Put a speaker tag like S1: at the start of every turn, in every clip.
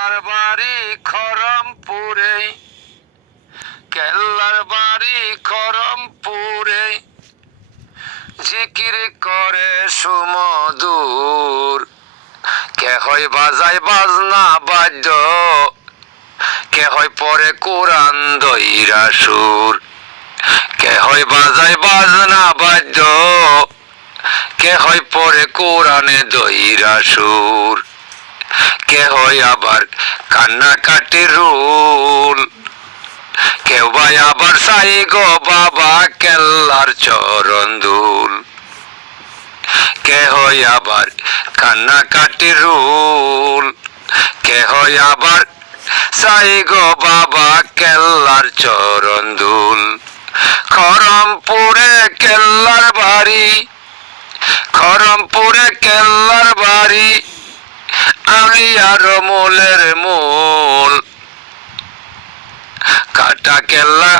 S1: কেল্লার বাড়ি খরমপুরে কেল্লার বাড়ি খরমপুরে জিকির করে সুমধুর, কে হয় বাজায় বাজনা বাদ্য, কে হয় পরে কোরআন দইরা সুর। কে হয় বাজায় বাজনা বাদ্য, কে হয় পরে কোরআনে দইরা সুর। হয় আবার কান্নাকাটি রুল। কেউ ভাই আবার সাই গো বাবা কেল্লার চরণ দুল কে হয় আবার কান্নাকাটি রুল। কে হয় আবার সাই গো বাবা কেল্লার চরণ দুল খরমপুরে কেল্লার বাড়ি খরমপুরে কেল্লার বাড়ি। আলিয়ার মূলের মূল। কাটা কেল্লা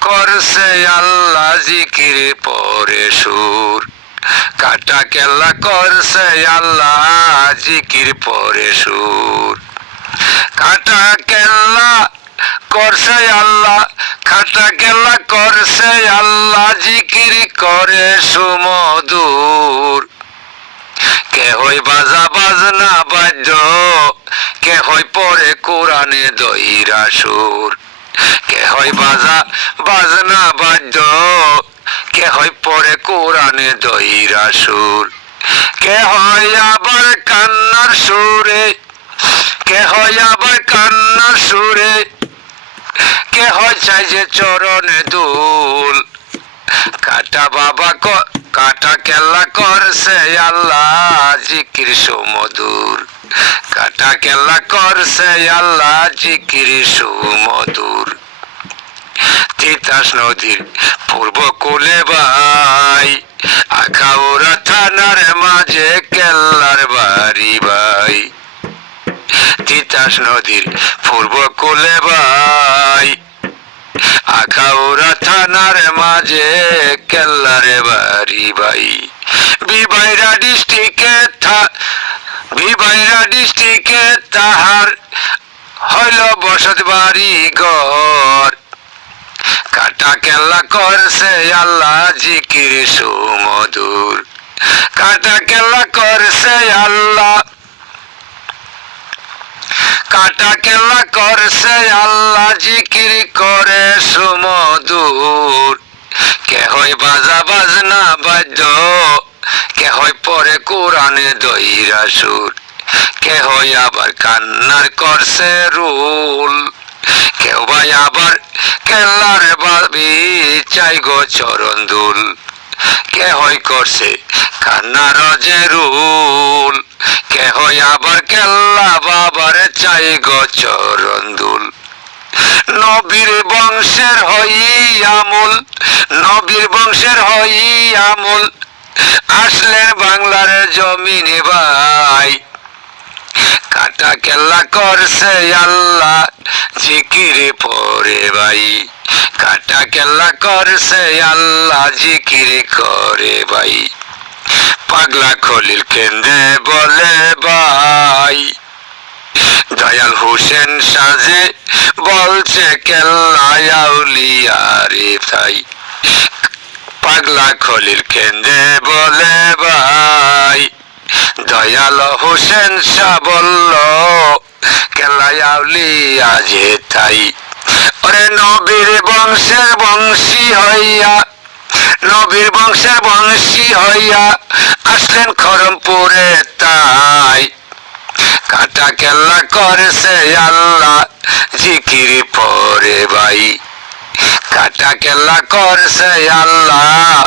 S1: করছে আল্লাহ জিকির পরে সুর। কাটা কেল্লা করছে আল্লাহ জিকির পরে সুর। কাটা কেল্লা করছে আল্লাহ, কাটা কেল্লা করছে আল্লাহ জিকির করে সুমধুর। কে হই বাজা বাজনা বাদ্য কে হই পরে কোরআনে দইরা সুর কে হই বাজা, বাজনা বাদ্য কে হই পরে কোরআনে দইরা সুর কে হয় আবার কান্নার সুরে। কে হয় আবার কান্নার সুরে। কে হয় চাই যে চরণে দুল। কাটা বাবা কেল্লা করছে আল্লাহ, জিকির সুমধুর। কাটা কেল্লা করছে আল্লাহ, জিকির সুমধুর। তিতাস নদীর পূর্ব কুলে ভাই আখাউরা থানার মাঝে কেল্লার বাড়ি ভাই। তিতাস নদীর পূর্ব কুলে ভাই আখাউরা থানার মাঝে কেল্লারে বাড়ি ভাই বিবাইরা ডিস্ট্রিক্টে থা বিবাইরা ডিস্ট্রিক্টে তাহার হইল বসত বাড়ি ঘর। কাটা কেল্লা করছে আল্লাহ জিকির সুমধুর। কাটা কেল্লা করছে আল্লাহ কাটা কেল্লা করছে আল্লাহ জিকির করে সুমধুর। হয় বাজা বাজনা বাদ্য। কে হয় পরে কোরআনে দইরা সুর। কে হয় আবার কান্নার করছে রুল। কেউ ভাই আবার কেল্লার বাবি চাই গো চরণ দুল। কে হয় করছে কান্নার যে রুল। কে হয় আবার কেল্লা বাবার চাই গো চরণ দুল। নবীর বংশের হই আমুল, নবীর বংশের হই আমুল। আসলেন বাংলার জমিনে ভাই। কাটা কেল্লা করছে আল্লাহ, জিকিরে পরে ভাই। কাটা কেল্লা করছে আল্লাহ, জিকিরে করে ভাই। পাগলা খলিল কেন্দ্রে বলে ভাই। দয়াল হোসেন সাজে বলছে কেল্লায় আউলিয়ারে তাই পাগলা খলিল কেন্দ্রে বলে ভাই। দয়াল হোসেন শাহ বলল কেল্লায় আউলিয়া যে তাই, ওরে নবীর বংশের বংশী হইয়া, নবীর বংশের বংশী হইয়া আসলেন খরমপুরে তাই। কাটা কেল্লা করেছে আল্লাহ, জিকির পরে ভাই। কাটা কেল্লা করছে আল্লাহ,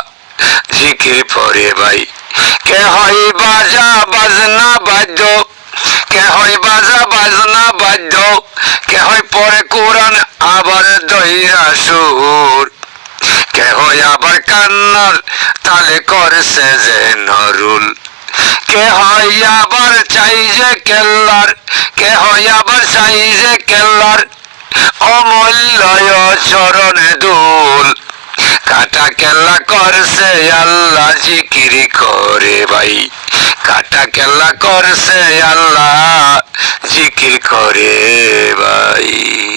S1: জিকির পরে ভাই। কে হয় বাজা বাজনা বাদ্য কে হয় বাজা বাজনা বাদ্য কে হয় পরে কোরআন আবার দইরা সুর। কে হয় আবার কান্নার তালে করছে যে নরুল। কে হয় আবার চাই যে কেল্লার কে হয় আবার চাই যে কেল্লার। অমূল্য চরণে দুল, কাটা কেল্লা করছে আল্লাহ জিকিরি করে ভাই। কাটা কেল্লা করছে আল্লাহ জিকির করে এবার